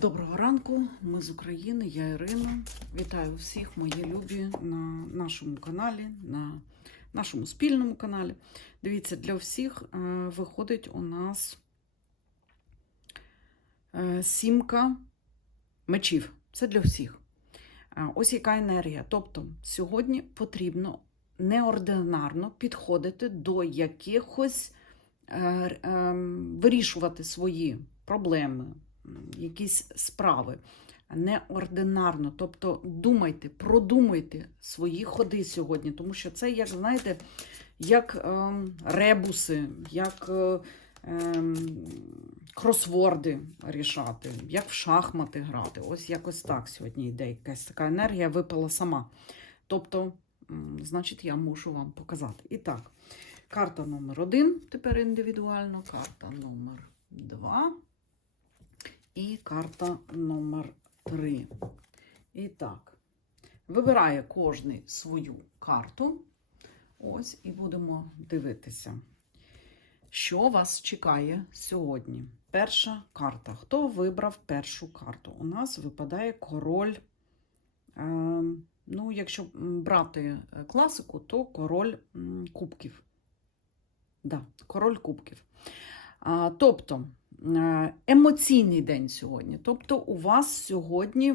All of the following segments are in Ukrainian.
Доброго ранку, ми з України, я Ірина. Вітаю всіх, мої любі, на нашому каналі, на нашому спільному каналі. Дивіться, для всіх е, виходить у нас е, сімка мечів. Це для всіх. Е, Ось яка енергія. Тобто, сьогодні потрібно неординарно підходити до якихось е, е, вирішувати свої проблеми, якісь справи. Неординарно. Тобто думайте, продумайте свої ходи сьогодні, тому що це, як знаєте, як ем, ребуси, як е, ем, кросворди рішати, як в шахмати грати. Ось якось так сьогодні йде якась така енергія випала сама. Тобто, значить, я мушу вам показати. І так, карта номер один, тепер індивідуально, карта номер два і карта номер три. І так, вибирає кожний свою карту. Ось, і будемо дивитися, що вас чекає сьогодні. Перша карта. Хто вибрав першу карту? У нас випадає король. Е, ну, якщо брати е, класику, то король кубків. Да, король кубків. Тобто, е, емоційний день сьогодні. Тобто, у вас сьогодні,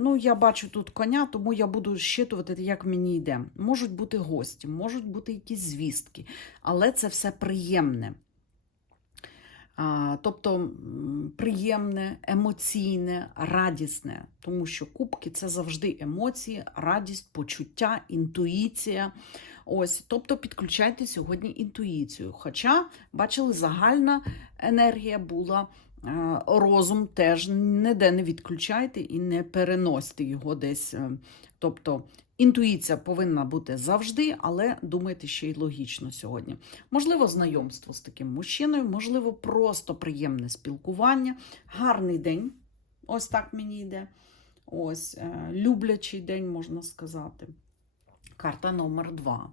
ну, я бачу тут коня, тому я буду щитувати, як мені йде. Можуть бути гості, можуть бути якісь звістки, але це все приємне. Тобто приємне, емоційне, радісне, тому що кубки це завжди емоції, радість, почуття, інтуїція. Ось, тобто підключайте сьогодні інтуїцію. Хоча, бачили, загальна енергія була, е, розум теж ніде не відключайте і не переносьте його десь. е, Тобто інтуїція повинна бути завжди, але думайте ще й логічно сьогодні. Можливо, знайомство з таким мужчиною, можливо, просто приємне спілкування, гарний день. Ось так мені йде. Ось, е, люблячий день, можна сказати. Карта номер два.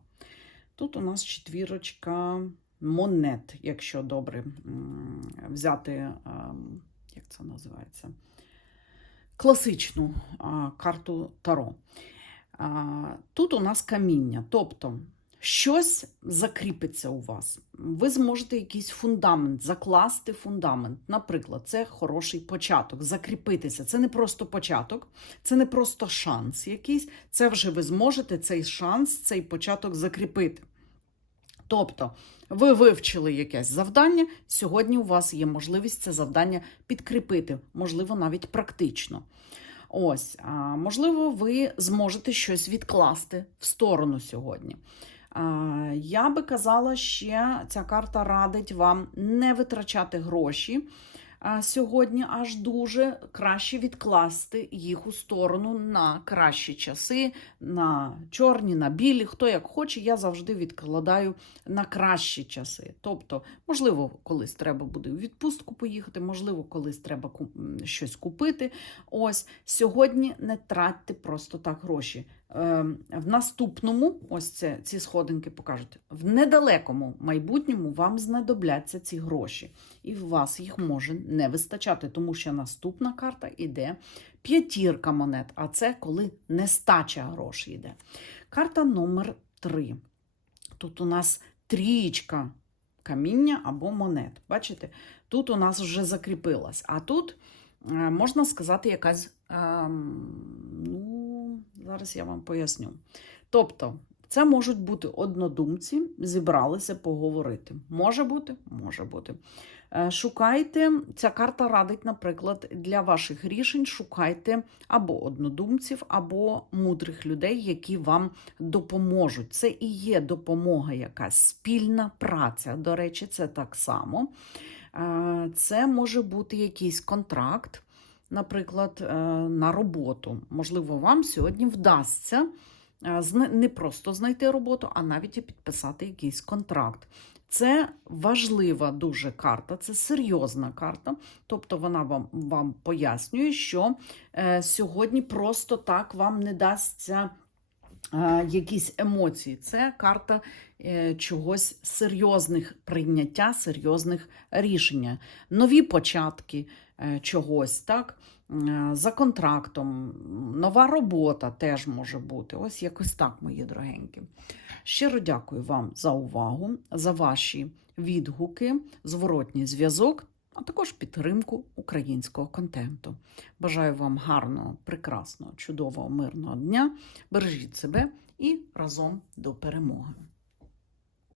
Тут у нас четвірочка монет, якщо добре взяти, ем, як це називається, класичну карту Таро. Тут у нас каміння, тобто щось закріпиться у вас. Ви зможете якийсь фундамент, закласти фундамент. Наприклад, це хороший початок, закріпитися. Це не просто початок, це не просто шанс якийсь, це вже ви зможете цей шанс, цей початок закріпити. Тобто, ви вивчили якесь завдання, сьогодні у вас є можливість це завдання підкріпити, можливо, навіть практично. Ось, можливо, ви зможете щось відкласти в сторону сьогодні. А, Я би казала, ще ця карта радить вам не витрачати гроші сьогодні, аж дуже краще відкласти їх у сторону на кращі часи, на чорні, на білі, хто як хоче, я завжди відкладаю на кращі часи. Тобто, можливо, колись треба буде у відпустку поїхати, можливо, колись треба щось купити. Ось сьогодні не тратьте просто так гроші. Ем, В наступному, ось це, ці сходинки покажуть, в недалекому майбутньому вам знадобляться ці гроші, і в вас їх може не вистачати, тому що наступна карта іде п'ятірка монет, а це коли нестача грошей йде. Карта номер 3. Тут у нас трієчка каміння або монет. Бачите? Тут у нас вже закріпилась. А тут, е, можна сказати, якась. ем, зараз я вам поясню. Тобто, це можуть бути однодумці, зібралися поговорити. Може бути? Може бути. Е, Шукайте, ця карта радить, наприклад, для ваших рішень шукайте або однодумців, або мудрих людей, які вам допоможуть. Це і є допомога, якась спільна праця. До речі, це так само. Е, Це може бути якийсь контракт, наприклад, е, на роботу. Можливо, вам сьогодні вдасться е, не просто знайти роботу, а навіть і підписати якийсь контракт. Це важлива дуже карта, це серйозна карта. Тобто вона вам, вам пояснює, що е, сьогодні просто так вам не дасться якісь емоції. Це карта е, чогось серйозних прийняття, серйозних рішення. Нові початки, е, чогось, так? Е, За контрактом, нова робота теж може бути. Ось якось так, мої дорогенькі. Щиро дякую вам за увагу, за ваші відгуки, зворотній зв'язок, а також підтримку українського контенту. Бажаю вам гарного, прекрасного, чудового, мирного дня. Бережіть себе і разом до перемоги.